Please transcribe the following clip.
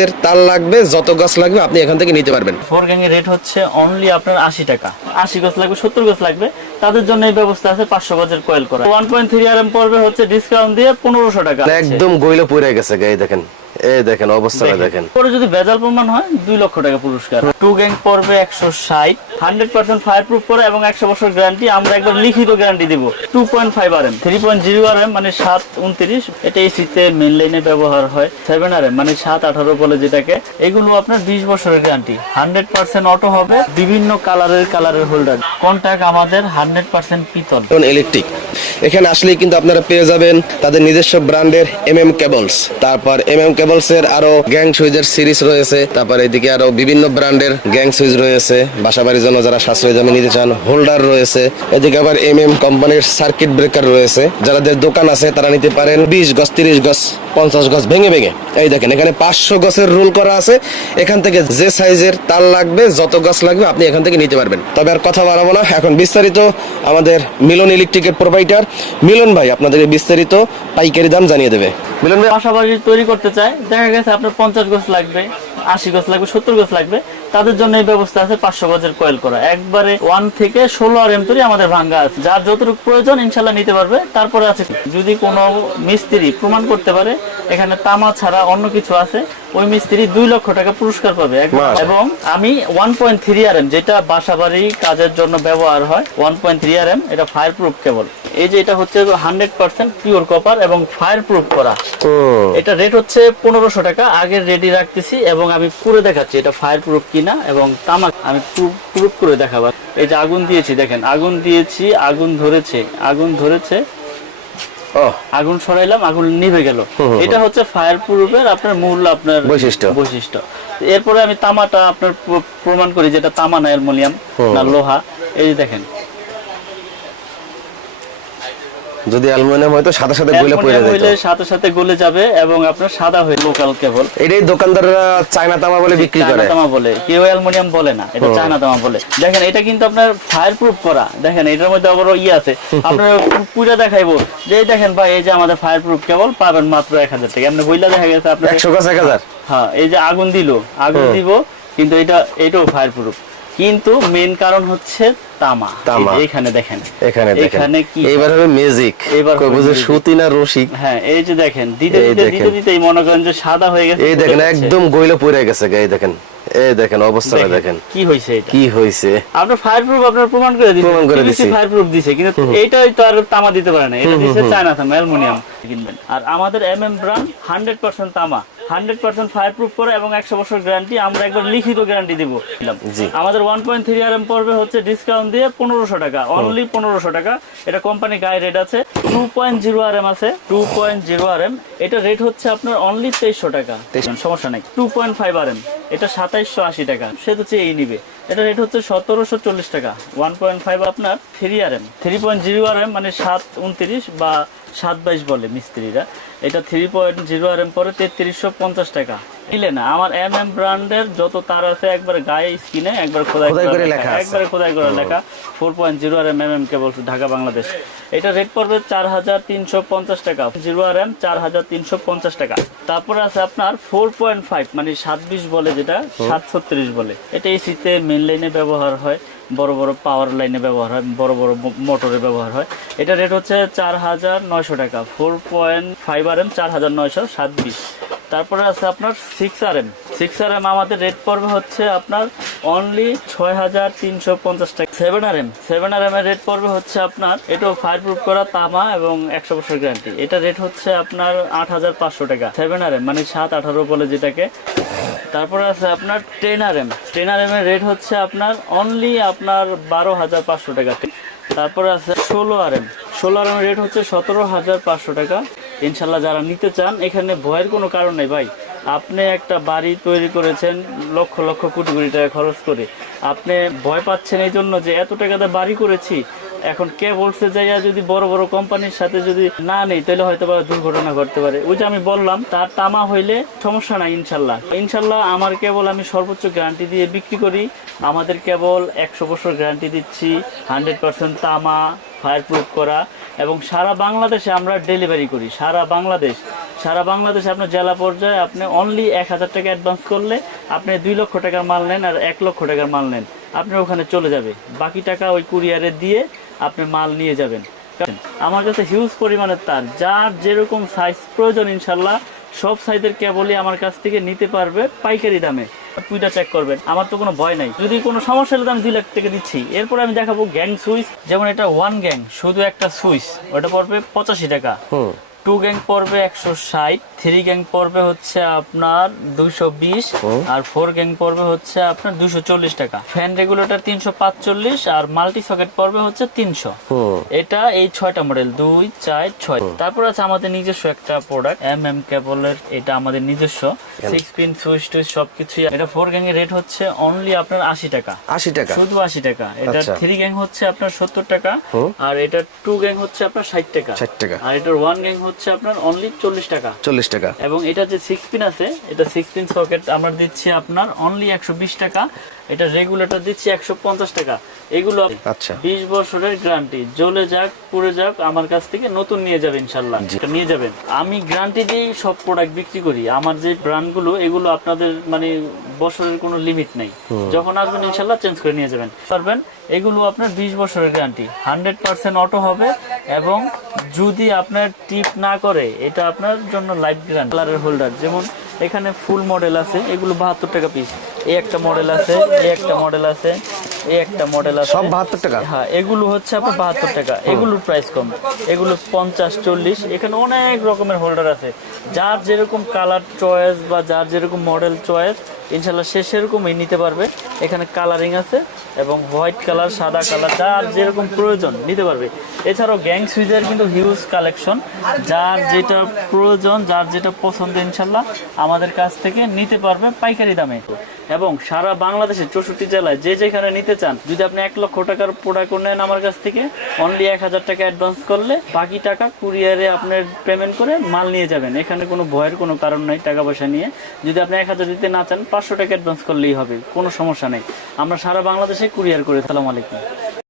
এর তার লাগবে, যত গাছ লাগবে আপনি এখান থেকে নিতে পারবেন। ফোর গ্যাং এর রেট হচ্ছে অনলি আপনার আশি টাকা। আশি গাছ লাগবে, সত্তর গাছ লাগবে। তাদের জন্য এই ব্যবস্থা আছে পাঁচশো গজের কয়েল করা। One point three R M পড়বে হচ্ছে ডিসকাউন্ট দিয়ে পনেরোশো টাকা। একদম গইলে পড়ে গেছে এই দেখেন। এই দেখেন অবস্থাটা দেখেন। পরে যদি ভেজাল প্রমাণ হয় দুই লক্ষ টাকা পুরস্কার। টু গ্যাং পড়বে একশো ষাট হান্ড্রেড পার্সেন্ট ফায়ার প্রুফ করে এবং একশো বছর গ্যারান্টি আমরা একবার লিখিত গ্যারান্টি দিব। Two point five R M three point zero R M মানে সাত উনত্রিশ এটা এসিতে মেন লাইনে ব্যবহার হয়। সেভেন আর এম মানে সাত আঠারো বলে যেটাকে এগুলো আপনার বিশ বছরের গ্যারান্টি হান্ড্রেড পার্সেন্ট অটো হবে বিভিন্ন কালারের কালারের হোল্ডার কন্ট্যাক্ট আমাদের হান্ড্রেড পিতল। ইলেকট্রিক এখানে আসলেই কিন্তু আপনারা পেয়ে যাবেন তাদের নিজস্ব ব্র্যান্ডের এম এম কেবলস তারপর এম এম কেবলস এর আরও গ্যাং সুইচের সিরিজ রয়েছে। তারপর এদিকে আরও বিভিন্ন ব্র্যান্ডের গ্যাং সুইচ রয়েছে। বাসাবাড়ির জন্য যারা সাশ্রয়ী দামে নিতে চান হোল্ডার রয়েছে। এদিকে আবার এম এম কোম্পানির সার্কিট ব্রেকার রয়েছে। যাদের দোকান আছে, তারা নিতে পারেন বিশ গজ, তিরিশ গজ পঞ্চাশ গজ ভেঙে ভেঙে। এই দেখেন, এখানে পাঁচশো গছের রুল করা আছে। এখান থেকে যে সাইজের তার লাগবে, যত গাছ লাগবে, আপনি এখান থেকে নিতে পারবেন। তবে আর কথা বাড়াবো না, এখন বিস্তারিত আমাদের মিলন ইলেকট্রিকের প্রোভাইডার। মিলন ভাই, আপনাদেরকে বিস্তারিত পাইকারি দাম জানিয়ে দেবে। মিলন ভাই, পাশাপাশি তৈরি করতে চাই দেখা গেছে আপনার পঞ্চাশ গছ লাগবে, আশি গাছ লাগবে, সত্তর গছ লাগবে। তাদের জন্য এই ব্যবস্থা আছে পাঁচশো গজের কয়েল করা। একবারে ওয়ান থেকে ষোলো আর এম আমাদের ভাঙ্গা আছে। যার যতটুকু প্রয়োজন ইনশাল্লাহ নিতে পারবে। তারপরে আছে, যদি কোনো মিস্ত্রি প্রমাণ করতে পারে, এখানে তামা ছাড়া অন্য কিছু আছে ওই মিস্ত্রি দুই লক্ষ টাকা পুরস্কার পাবে। এবং আমি one point three R M যেটা বাসা বাড়ি কাজের জন্য ব্যবহার হয় one point three R M এটা ফায়ার প্রুফ কেবল এই যে এটা হচ্ছে হান্ড্রেড পার্সেন্ট পিওর কপার এবং ফায়ার প্রুফ করা এটা রেট হচ্ছে পনেরোশো টাকা আগে রেডি রাখতেছি এবং আমি করে দেখাচ্ছি এটা ফায়ার প্রুফ কিনা এবং তামাক আমি প্রুফ করে দেখাবার এই যে আগুন দিয়েছি দেখেন আগুন দিয়েছি আগুন ধরেছে আগুন ধরেছে। আগুন সরাইলাম আগুন নিভে গেল। এটা হচ্ছে ফায়ার প্রুফের আপনার মূল আপনার বৈশিষ্ট্য। বৈশিষ্ট্য। এরপরে আমি তামাটা আপনার প্রমাণ করি যেটা তামা না অ্যালমোনিয়াম না লোহা। এই দেখেন যদি অ্যালুমিনিয়াম হয়তো সাথে সাথে গলে পড়ে যেত হইলে সাথে সাথে গলে যাবে এবং আপনার সাদা হয়ে লোকাল কেবল এটাই দোকানদাররা চায়না তামা বলে বিক্রি করে। চায়না তামা বলে। কেউ অ্যালুমিনিয়াম বলে না এটা চায়না তামা বলে। দেখেন এটা কিন্তু আপনার ফায়ার প্রুফ করা। দেখেন এটার মধ্যে আবার ইয়ে আছে। আপনার পুজো দেখাইবো। যে এই দেখেন ভাই এই যে আমাদের ফায়ার প্রুফ কেবল পাবেন মাত্র এক হাজার টাকা। এমনি বইলা দেখা গেছে আপনার একশো গাছ এক হাজার। হ্যাঁ এই যে আগুন দিল। আগুন দিব কিন্তু এটা এটাও ফায়ার প্রুফ কিন্তু মেন কারণ হচ্ছে তামা। তামা। এখানে দেখেন। এখানে এখানে কি এইবার হবে ম্যাজিক এবার বুঝে সুতি না রশি হ্যাঁ এই যে দেখেন দিতে দিতে। দিতে দিতেই মনে করেন যে সাদা হয়ে গেছে এই দেখেন একদম গইলে পড়ে গেছে এই দেখেন। এই দেখেন অবস্থাটা দেখেন কি এটা? কি হয়েছে আপনার ফায়ার প্রুফ আপনার প্রমাণ করে দিচ্ছে প্রমাণ করে দিছি। ফায়ার প্রুফ দিছে কিন্তু এইটাই তো আর তামা দিতে পারে না। এটা দিচ্ছে চায়না তামা অ্যালুমিনিয়াম। কিনবেন আর আমাদের M M brand hundred percent তামা। হান্ড্রেড পার্সেন্ট ফায়ার প্রুফ করে এবং একশো বছর গ্যারান্টি আমরা একবার লিখিত গ্যারান্টি দিব। আমাদের one point three R M পড়বে হচ্ছে ডিসকাউন্ট দিয়ে পনেরোশো টাকা অনলি পনেরোশো টাকা। এটা কোম্পানি গায়ে রেট আছে two point zero R M আছে two point zero R M এটা রেট হচ্ছে আপনার অনলি তেইশশো টাকা। সমস্যা নেই two point five R M এটা সাতাইশশো আশি টাকা সে তো চেয়ে নিবে। এটা রেট হচ্ছে সতেরোশো চল্লিশ টাকা ওয়ান পয়েন্ট ফাইভ আপনার three R M three point zero R M মানে সাত উনত্রিশ বা সাত বাইশ বলে মিস্ত্রিরা। এটা three point zero R M পরে তেত্রিশশো পঞ্চাশ টাকা। নিলে না আমার এম এম ব্র্যান্ডের যত তার আছে একবার গায়ে স্কিনে একবার খোদাই করে লেখা। একবারে খোদাই করা লেখা four point zero R M M M cable Dhaka Bangladesh. এটা রেট পড়বে চার হাজার তিনশো পঞ্চাশ টাকা। জিরো আর এম চার হাজার তিনশো পঞ্চাশ টাকা। তারপরে আছে আপনার ফোর পয়েন্ট ফাইভ মানে সাত বিশ বলে যেটা সাত ছত্রিশ বলে। এটা এসিতে মেন লাইনে ব্যবহার হয়। বড় বড় পাওয়ার লাইনে ব্যবহার হয়, বড় বড় মোটরে ব্যবহার হয়। এটা রেট হচ্ছে চার হাজার নয়শো টাকা four point five R M চার হাজার নয়শো সাত বিশ তারপরে আছে আপনার six R M six R M আমাদের রেট পড়বে হচ্ছে আপনার অনলি ছয় হাজার তিনশো পঞ্চাশ টাকা। Seven R M seven R M এর রেট পড়বে হচ্ছে আপনার, এটাও ফায়ার প্রুফ করা, তামা এবং একশো বছর গ্যারান্টি এটা রেট হচ্ছে আপনার আট হাজার পাঁচশো টাকা সেভেন আর এম মানে সাত আঠারো বলে যেটাকে। তারপরে আছে আপনার ten R M ten R M এর রেট হচ্ছে আপনার অনলি আপনার বারো হাজার পাঁচশো টাকা। তারপরে আছে ষোলো আর এম ষোলো আর এম রেট হচ্ছে সতেরো হাজার পাঁচশো টাকা। ইনশাল্লাহ যারা নিতে চান, এখানে ভয়ের কোনো কারণ নেই ভাই। আপনি একটা বাড়ি তৈরি করেছেন, লক্ষ লক্ষ কোটি কোটি টাকা খরচ করে। আপনি ভয় পাচ্ছেন এই জন্য যে এত টাকাতে বাড়ি করেছি এখন কে বলছে যাইয়া যদি বড় বড় কোম্পানির সাথে যদি না নেই, তাহলে হয়তো বা দুর্ঘটনা ঘটতে পারে। ওই যে আমি বললাম, তার তামা হইলে সমস্যা নাই, ইনশাল্লাহ। ইনশাল্লাহ আমার কেবল আমি সর্বোচ্চ গ্যারান্টি দিয়ে বিক্রি করি। আমাদের কেবল একশো বছর গ্যারান্টি দিচ্ছি হান্ড্রেড পার্সেন্ট তামা ফায়ার প্রুফ করা, এবং সারা বাংলাদেশে আমরা ডেলিভারি করি। সারা বাংলাদেশ। সারা বাংলাদেশে আপনার জেলা পর্যায়ে আপনি অনলি এক হাজার টাকা অ্যাডভান্স করলে আপনি দুই লক্ষ টাকার মাল নেন আর এক লক্ষ টাকার মাল নেন। আপনার ওখানে চলে যাবে। বাকি টাকা ওই কুরিয়ারে দিয়ে আপনি মাল নিয়ে যাবেন। আমার কাছে হিউজ পরিমাণের তার। যার যেরকম সাইজ প্রয়োজন ইনশাল্লাহ, সব সাইজের কেবলই আমার কাছ থেকে নিতে পারবে পাইকারি দামে। টুইটা চেক করবেন, আমার তো কোনো ভয় নাই। যদি কোনো সমস্যা হলে আমি দুই লাখ থেকে দিচ্ছি। এরপর আমি দেখাবো গ্যাং সুইচ যেমন এটা ওয়ান গ্যাং শুধু একটা সুইচ ওটা পড়বে পঁচাশি টাকা। টু গ্যাং পড়বে একশো ষাট থ্রি গ্যাং পড়বে হচ্ছে আপনার দুইশো বিশ আর ফোর গ্যাং পড়বে হচ্ছে আপনার দুইশো চল্লিশ টাকা। ফ্যান রেগুলেটর তিনশো পাঁচচল্লিশ আর মাল্টি সকেট পড়বে হচ্ছে তিনশো। এটা এই ছয়টা মডেল দুই চার ছয়। তারপর আছে আমাদের নিজস্ব একটা প্রোডাক্ট এম এম কেবলের এটা আমাদের নিজস্ব। সিক্স পিন সুইচ টুইচ সবকিছুই। এটা ফোর গ্যাং এর রেট হচ্ছে অনলি আপনার আশি টাকা। আশি টাকা? শুধু আশি টাকা। এটা আচ্ছা। থ্রি গ্যাং হচ্ছে আপনার সত্তর টাকা আর এটা টু গ্যাং হচ্ছে আপনার ষাট টাকা। ষাট টাকা। আর এটার ওয়ান গ্যাং হচ্ছে আপনার অনলি চল্লিশ টাকা। চল্লিশ টাকা। এবং এটা যে সিক্স পিন আছে এটা সিক্স পিন সকেট আমরা দিচ্ছি আপনার অনলি একশো বিশ টাকা এটা রেগুলেটর দিচ্ছি একশো পঞ্চাশ টাকা। এগুলো আচ্ছা। বিশ বছরের গ্যারান্টি জ্বলে যাক পুড়ে যাক আমার কাছ থেকে নতুন নিয়ে যাবে ইনশাল্লাহ। নিয়ে যাবেন। আমি গ্যারান্টি দিয়েই সব প্রোডাক্ট বিক্রি করি। আমার যে ব্র্যান্ডগুলো এগুলো আপনাদের মানে বছরের কোনো লিমিট নেই। যখন আসবেন ইনশাল্লাহ চেঞ্জ করে নিয়ে যাবেন। পারবেন? এগুলো আপনার বিশ বছরের গ্যারান্টি হান্ড্রেড পার্সেন্ট অটো হবে এবং যদি আপনার টিপ না করে এটা আপনার জন্য লাইফ গ্যারান্টি কালারের হোল্ডার যেমন এখানে ফুল মডেল আছে এগুলো বাহাত্তর টাকা পিস এই একটা মডেল আছে এই একটা মডেল আছে এই একটা মডেল আছে। সব বাহাত্তর টাকা? হ্যাঁ এগুলো হচ্ছে আপনার বাহাত্তর টাকা। এগুলোর প্রাইস কম। এগুলো পঞ্চাশ চল্লিশ এখানে অনেক রকমের হোল্ডার আছে। যার যেরকম কালার চয়েস বা যার যেরকম মডেল চয়েস ইনশাল্লাহ সে সেরকমই নিতে পারবে। এখানে কালারিং আছে এবং হোয়াইট কালার সাদা কালার যার যেরকম প্রয়োজন নিতে পারবে। এছাড়াও গ্যাং সুইজের কিন্তু হিউজ কালেকশন যার যেটা প্রয়োজন, যার যেটা পছন্দ ইনশাল্লাহ আমাদের কাছ থেকে নিতে পারবে পাইকারি দামে। এবং সারা বাংলাদেশের চৌষট্টি জেলায় যে যেখানে নিতে চান, যদি আপনি এক লক্ষ টাকার প্রোডাক্ট নেন আমার কাছ থেকে অনলি এক হাজার টাকা অ্যাডভান্স করলে বাকি টাকা কুরিয়ারে আপনার পেমেন্ট করে মাল নিয়ে যাবেন। এখানে কোনো ভয়ের কোনো কারণ নাই টাকা পয়সা নিয়ে। যদি আপনি এক হাজার দিতে না চান পাঁচশো টাকা অ্যাডভান্স করলেই হবে, কোনো সমস্যা নেই। আমরা সারা বাংলাদেশে কুরিয়ার করে সালাম আলাইকুম।